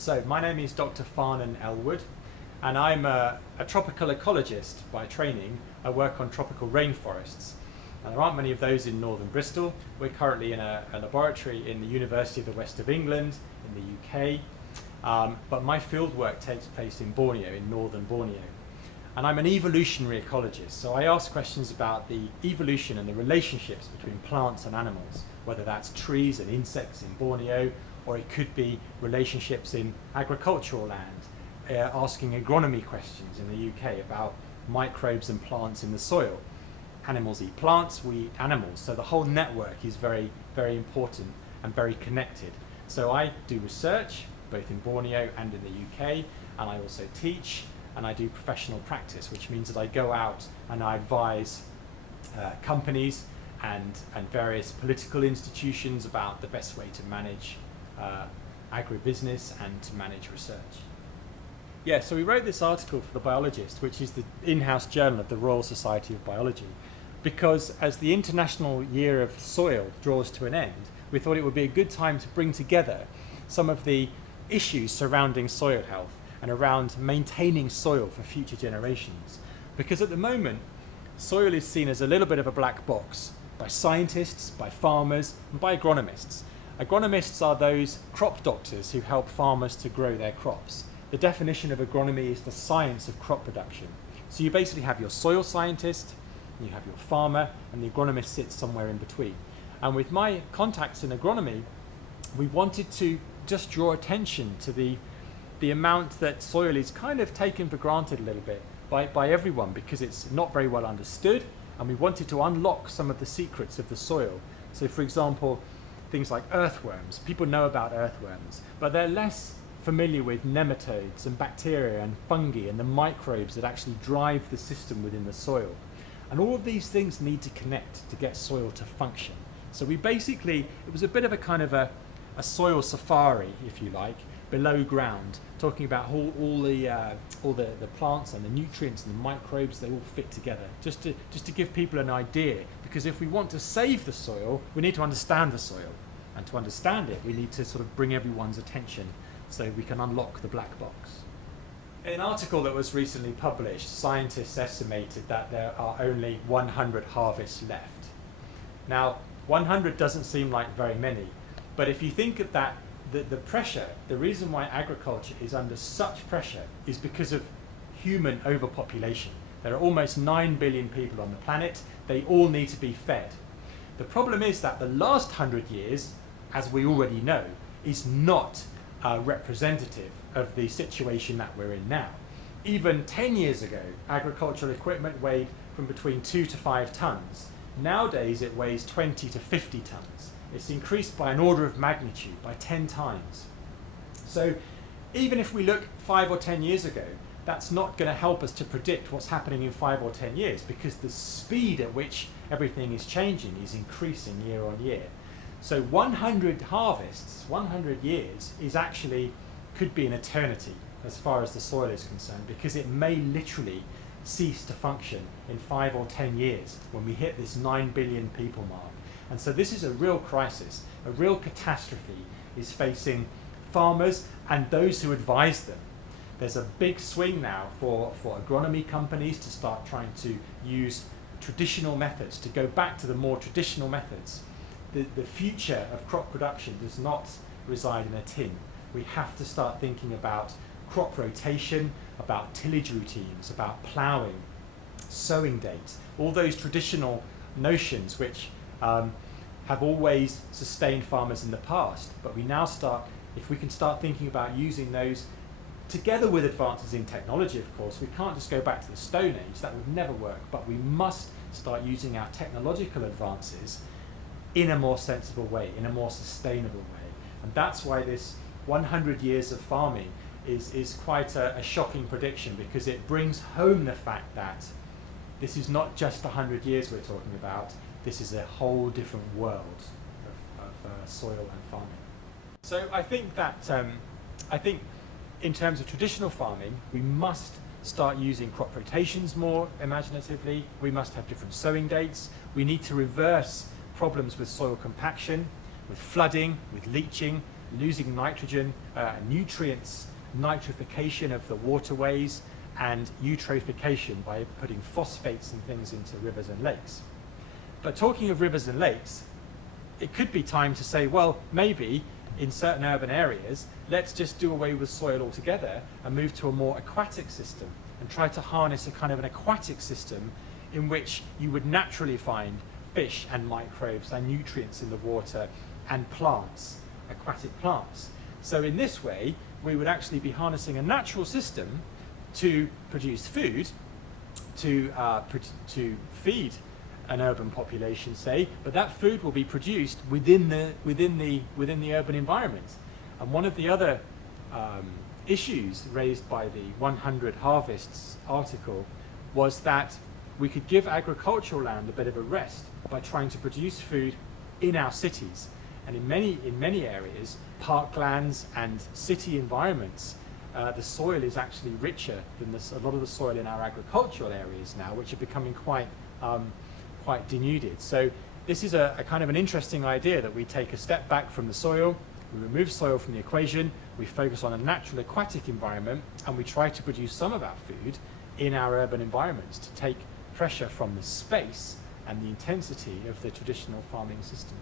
So my name is Dr. Farnon Ellwood, and I'm a tropical ecologist by training. I work on tropical rainforests. And there aren't many of those in northern Bristol. We're currently in a laboratory in the University of the West of England in the UK, but my fieldwork takes place in Borneo, in northern Borneo. And I'm an evolutionary ecologist, so I ask questions about the evolution and the relationships between plants and animals, whether that's trees and insects in Borneo, or it could be relationships in agricultural land, asking agronomy questions in the UK about microbes and plants in the soil. Animals eat plants, we eat animals, so the whole network is very, very important and very connected. So I do research, both in Borneo and in the UK, and I also teach, and I do professional practice, which means that I go out and I advise companies and various political institutions about the best way to manage agribusiness and to manage research. Yeah, so we wrote this article for The Biologist, which is the in-house journal of the Royal Society of Biology, because as the International Year of Soil draws to an end, we thought it would be a good time to bring together some of the issues surrounding soil health and around maintaining soil for future generations. Because at the moment, soil is seen as a little bit of a black box by scientists, by farmers, and by agronomists. Agronomists are those crop doctors who help farmers to grow their crops. The definition of agronomy is the science of crop production. So you basically have your soil scientist, you have your farmer, and the agronomist sits somewhere in between. And with my contacts in agronomy, we wanted to just draw attention to the amount that soil is kind of taken for granted a little bit by everyone, because it's not very well understood, and we wanted to unlock some of the secrets of the soil. So for example, things like earthworms. People know about earthworms, but they're less familiar with nematodes and bacteria and fungi and the microbes that actually drive the system within the soil. And all of these things need to connect to get soil to function. So we basically, it was a bit of a kind of a soil safari, if you like, below ground, talking about all the plants and the nutrients and the microbes, they all fit together, just to give people an idea. Because if we want to save the soil, we need to understand the soil. And to understand it, we need to sort of bring everyone's attention so we can unlock the black box. In an article that was recently published, scientists estimated that there are only 100 harvests left. Now, 100 doesn't seem like very many, but if you think of that, the pressure, the reason why agriculture is under such pressure is because of human overpopulation. There are almost 9 billion people on the planet. They all need to be fed. The problem is that the last 100 years, as we already know, is not representative of the situation that we're in now. Even 10 years ago, agricultural equipment weighed from between 2 to 5 tons. Nowadays, it weighs 20 to 50 tons. It's increased by an order of magnitude, by 10 times. So even if we look 5 or 10 years ago, that's not going to help us to predict what's happening in 5 or 10 years, because the speed at which everything is changing is increasing year on year. So 100 harvests, 100 years, is actually, could be an eternity as far as the soil is concerned, because it may literally cease to function in 5 or 10 years when we hit this 9 billion people mark. And so this is a real crisis, a real catastrophe is facing farmers and those who advise them. There's a big swing now for agronomy companies to start trying to use traditional methods, to go back to the more traditional methods. The future of crop production does not reside in a tin. We have to start thinking about crop rotation, about tillage routines, about ploughing, sowing dates, all those traditional notions which have always sustained farmers in the past. But we now start, if we can start thinking about using those together with advances in technology, of course, we can't just go back to the Stone Age, that would never work, but we must start using our technological advances in a more sensible way, in a more sustainable way. And that's why this 100 years of farming is quite a shocking prediction, because it brings home the fact that this is not just 100 years we're talking about, this is a whole different world of soil and farming. So I think that, in terms of traditional farming, we must start using crop rotations more imaginatively. We must have different sowing dates. We need to reverse problems with soil compaction, with flooding, with leaching, losing nitrogen, nutrients, nitrification of the waterways, and eutrophication by putting phosphates and things into rivers and lakes. But talking of rivers and lakes, it could be time to say, well, maybe in certain urban areas, let's just do away with soil altogether and move to a more aquatic system and try to harness a kind of an aquatic system in which you would naturally find fish and microbes and nutrients in the water and plants, aquatic plants. So in this way, we would actually be harnessing a natural system to produce food, to feed an urban population, say, but that food will be produced within the urban environment. And one of the other issues raised by the 100 Harvests article was that we could give agricultural land a bit of a rest by trying to produce food in our cities. And in many areas, parklands and city environments, the soil is actually richer than a lot of the soil in our agricultural areas now, which are becoming quite denuded. So this is a kind of an interesting idea that we take a step back from the soil, we remove soil from the equation, we focus on a natural aquatic environment, and we try to produce some of our food in our urban environments to take pressure from the space and the intensity of the traditional farming system.